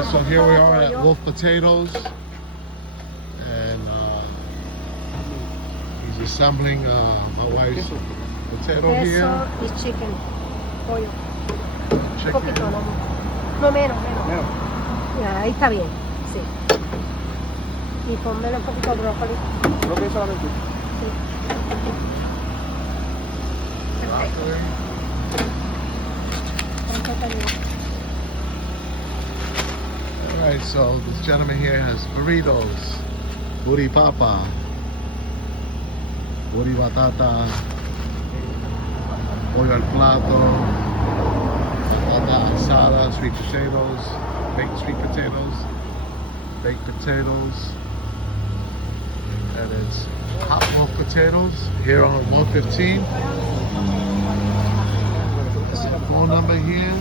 Alright, so here we are at Wolf Potatoes, and he's assembling my wife's potato Queso here. y chicken. Pollo. Un Chicken. poquito, no, no menos. Ya, ahí está bien, sí. Y ponmele un poquito de brócoli. ¿Brócoli solamente? Sí. Perfecto. ¿Cuánto te digo? Alright, so this gentleman here has burritos, buri papa, buri batata, pollo al plato, batata asada, sweet potatoes, baked potatoes, and it's hot Wolf Potatoes here on 115. There's the phone number here.